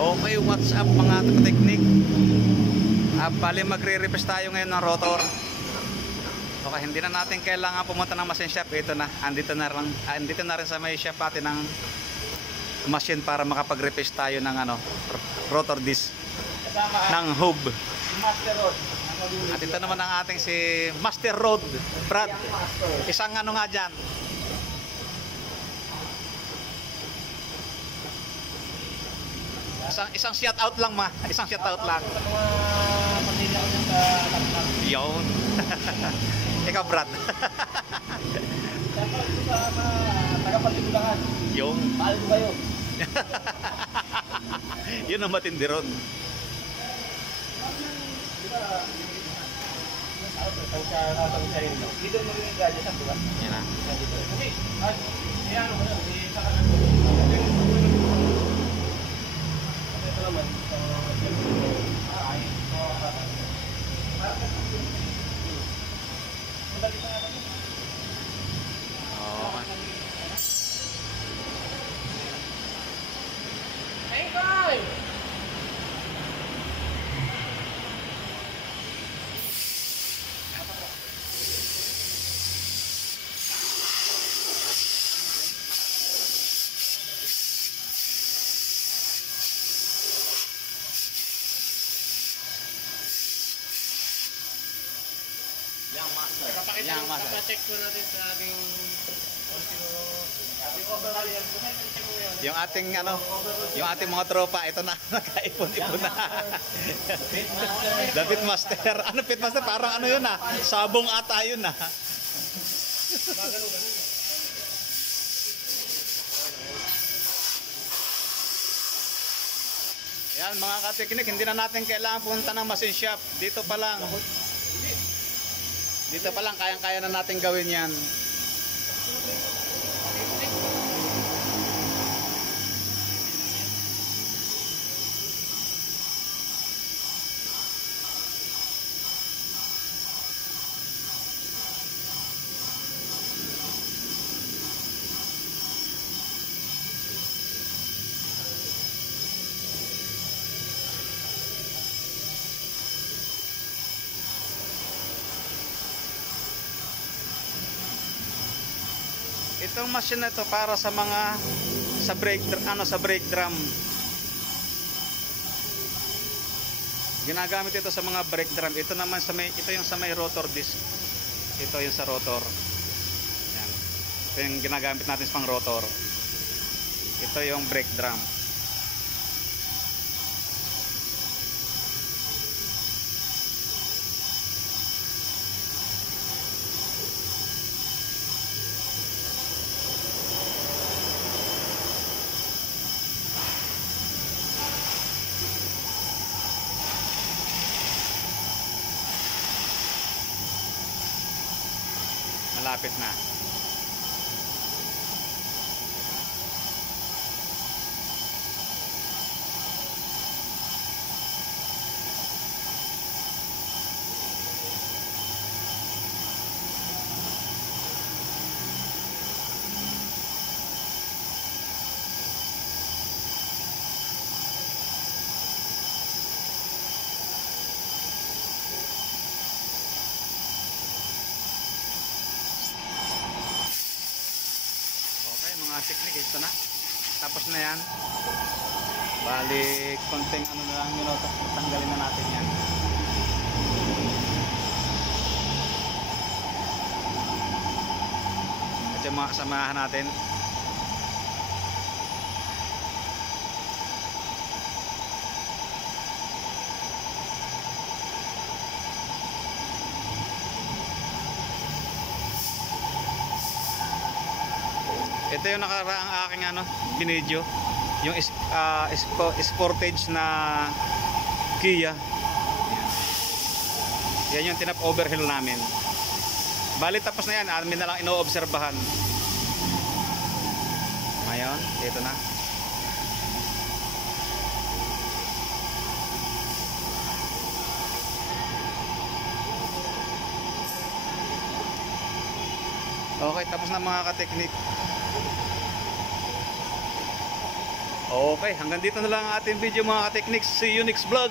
Okay, what's up mga teknik? Bali magre-repair tayo ngayon ng rotor. Okay, hindi na natin kailangan pumunta ng machine shop. Ito na, andito na rin sa may shop natin ng machine para makapag-repair tayo ng rotor disc ng hub. Master Rod. At ito naman ang ating si Master Rod Brad. Isang nga dyan. Isang shout out lang isang shout out lang. Sa mga pamilya ko dyan sa laptop. Yun. Ikaw Brad. Siyempre ito sa mga taga-Pagtibulakan. Yung Mahal ko kayo. yun ang matindi ron. Dito mo rin yung gadget sa buwan. Yan na. Kasi, ano ba yun? Sa ito naman. Hey guys! Yang master. Papacheck ko natin sa ating Yung ating mga tropa, ito na nakaipon-ipon na. The Pitmaster. Ano Pitmaster? Parang yun sabong ata yun . Yan mga kateknik, hindi na natin kailangan punta ng machine shop. Dito pa lang kayang-kaya na natin gawin yan. Itong machine na ito para sa mga sa brake drum. Ginagamit ito sa mga brake drum. Ito naman ito yung sa may rotor disc. Ito yung sa rotor. Yan. Ito yung ginagamit natin sa pang rotor. Ito yung brake drum. Malapit na. Mga teknik, ito na. Tapos na yan. Balik konting na lang minuto. Tanggalin na natin yan. At yung mga kasamahan natin. Ito yung nakaraang aking binidyo, yung Sportage na Kia. Yan yung tinap overhaul namin. Bali tapos na yan, amin na lang inoobserbahan. Ngayon, ito na. Okay, tapos na mga kateknik. Okay, hanggang dito na lang ang ating video mga ka-technics. See you next vlog.